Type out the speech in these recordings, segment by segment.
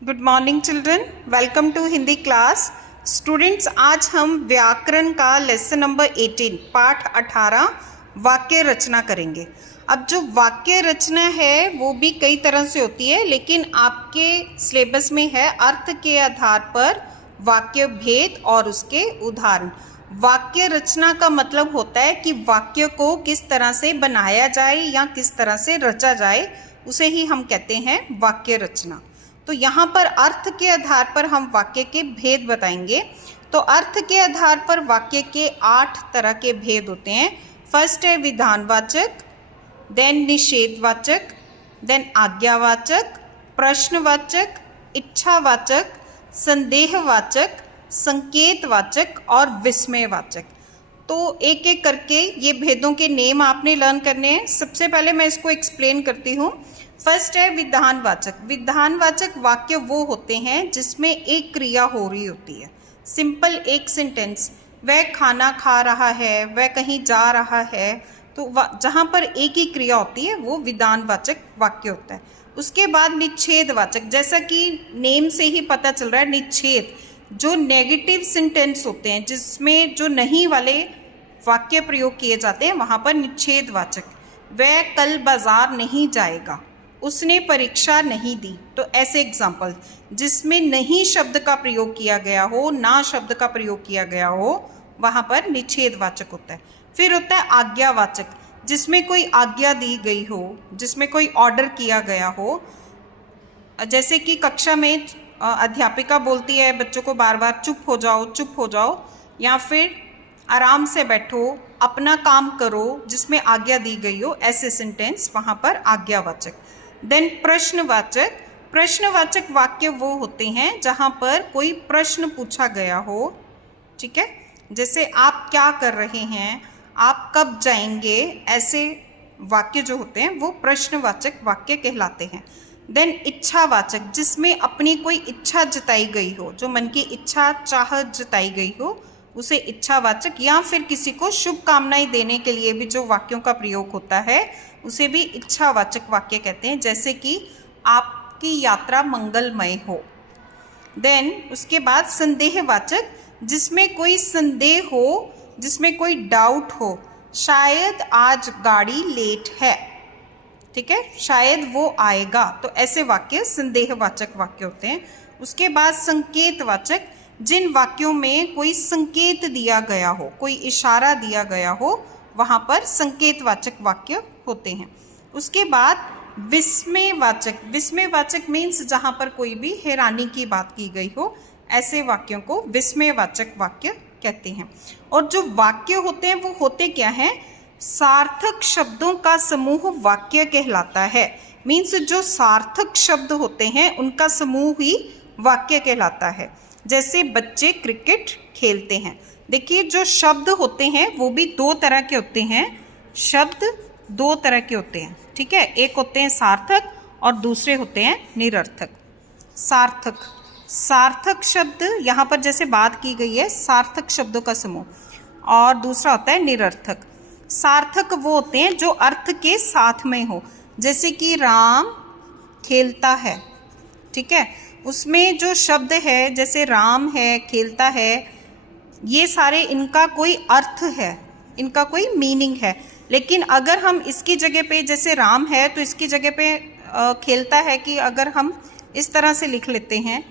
Good morning children, welcome to Hindi class. Students, आज हम व्याकरण का लेसन नंबर 18 पाठ 18 वाक्य रचना करेंगे। अब जो वाक्य रचना है वो भी कई तरह से होती है, लेकिन आपके सिलेबस में है अर्थ के आधार पर वाक्य भेद और उसके उदाहरण। वाक्य रचना का मतलब होता है कि वाक्य को किस तरह से बनाया जाए या किस तरह से रचा जाए, उसे ही हम कहते हैं वाक्य रचना। तो यहाँ पर अर्थ के आधार पर हम वाक्य के भेद बताएंगे। तो अर्थ के आधार पर वाक्य के 8 तरह के भेद होते हैं। फर्स्ट है विधानवाचक, देन निषेधवाचक, देन आज्ञावाचक, प्रश्नवाचक, इच्छावाचक, संदेहवाचक, संकेतवाचक और विस्मयवाचक। तो एक एक करके ये भेदों के नेम आपने लर्न करने हैं। सबसे पहले मैं इसको एक्सप्लेन करती हूँ। फर्स्ट है विधानवाचक। विधानवाचक वाक्य वो होते हैं जिसमें एक क्रिया हो रही होती है, सिंपल एक सेंटेंस। वह खाना खा रहा है, वह कहीं जा रहा है, तो जहाँ पर एक ही क्रिया होती है वो विधानवाचक वाक्य होता है। उसके बाद निषेधवाचक, जैसा कि नेम से ही पता चल रहा है, निषेध जो नेगेटिव सेंटेंस होते हैं जिसमें जो नहीं वाले वाक्य प्रयोग किए जाते हैं, वहाँ पर निषेधवाचक। वह कल बाजार नहीं जाएगा, उसने परीक्षा नहीं दी। तो ऐसे एग्जाम्पल जिसमें नहीं शब्द का प्रयोग किया गया हो, ना शब्द का प्रयोग किया गया हो, वहाँ पर निषेधवाचक होता है। फिर होता है आज्ञावाचक, जिसमें कोई आज्ञा दी गई हो, जिसमें कोई ऑर्डर किया गया हो। जैसे कि कक्षा में अध्यापिका बोलती है बच्चों को बार बार चुप हो जाओ, चुप हो जाओ, या फिर आराम से बैठो, अपना काम करो, जिसमें आज्ञा दी गई हो, ऐसे सेंटेंस वहाँ पर आज्ञावाचक। देन प्रश्नवाचक। प्रश्नवाचक वाक्य वो होते हैं जहाँ पर कोई प्रश्न पूछा गया हो, ठीक है। जैसे आप क्या कर रहे हैं, आप कब जाएंगे, ऐसे वाक्य जो होते हैं वो प्रश्नवाचक वाक्य कहलाते हैं। देन इच्छावाचक, जिसमें अपनी कोई इच्छा जताई गई हो, जो मन की इच्छा चाह जताई गई हो, उसे इच्छावाचक, या फिर किसी को शुभकामनाएं देने के लिए भी जो वाक्यों का प्रयोग होता है उसे भी इच्छावाचक वाक्य कहते हैं। जैसे कि आपकी यात्रा मंगलमय हो। देन उसके बाद संदेहवाचक, जिसमें कोई संदेह हो, जिसमें कोई डाउट हो, शायद आज गाड़ी लेट है, ठीक है, शायद वो आएगा। तो ऐसे वाक्य संदेहवाचक वाक्य होते हैं। उसके बाद संकेतवाचक, जिन वाक्यों में कोई संकेत दिया गया हो, कोई इशारा दिया गया हो, वहाँ पर संकेतवाचक वाक्य होते हैं। उसके बाद विस्मयवाचक। विस्मयवाचक मीन्स जहाँ पर कोई भी हैरानी की बात की गई हो, ऐसे वाक्यों को विस्मयवाचक वाक्य कहते हैं। और जो वाक्य होते हैं वो होते क्या हैं? सार्थक शब्दों का समूह वाक्य कहलाता है। मीन्स जो सार्थक शब्द होते हैं उनका समूह ही वाक्य कहलाता है। जैसे बच्चे क्रिकेट खेलते हैं। देखिए, जो शब्द होते हैं वो भी 2 तरह के होते हैं। शब्द 2 तरह के होते हैं, ठीक है। एक होते हैं सार्थक और दूसरे होते हैं निरर्थक। सार्थक, सार्थक शब्द यहाँ पर जैसे बात की गई है, सार्थक शब्दों का समूह, और दूसरा होता है निरर्थक। सार्थक वो होते हैं जो अर्थ के साथ में हो, जैसे कि राम खेलता है, ठीक है, उसमें जो शब्द है, जैसे राम है, खेलता है, ये सारे इनका कोई अर्थ है, इनका कोई मीनिंग है। लेकिन अगर हम इसकी जगह पे, जैसे राम है तो इसकी जगह पे खेलता है, कि अगर हम इस तरह से लिख लेते हैं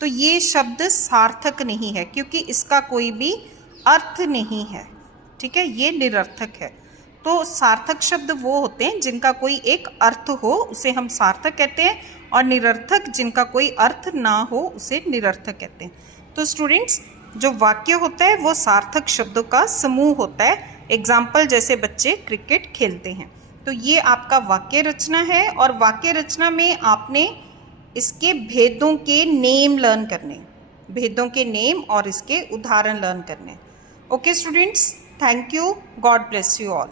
तो ये शब्द सार्थक नहीं है, क्योंकि इसका कोई भी अर्थ नहीं है, ठीक है, ये निरर्थक है। तो सार्थक शब्द वो होते हैं जिनका कोई एक अर्थ हो, उसे हम सार्थक कहते हैं, और निरर्थक जिनका कोई अर्थ ना हो उसे निरर्थक कहते हैं। तो स्टूडेंट्स, जो वाक्य होता है वो सार्थक शब्दों का समूह होता है। एग्जाम्पल जैसे बच्चे क्रिकेट खेलते हैं। तो ये आपका वाक्य रचना है, और वाक्य रचना में आपने इसके भेदों के नेम लर्न करने, भेदों के नेम और इसके उदाहरण लर्न करने। Okay students, thank you, God bless you all.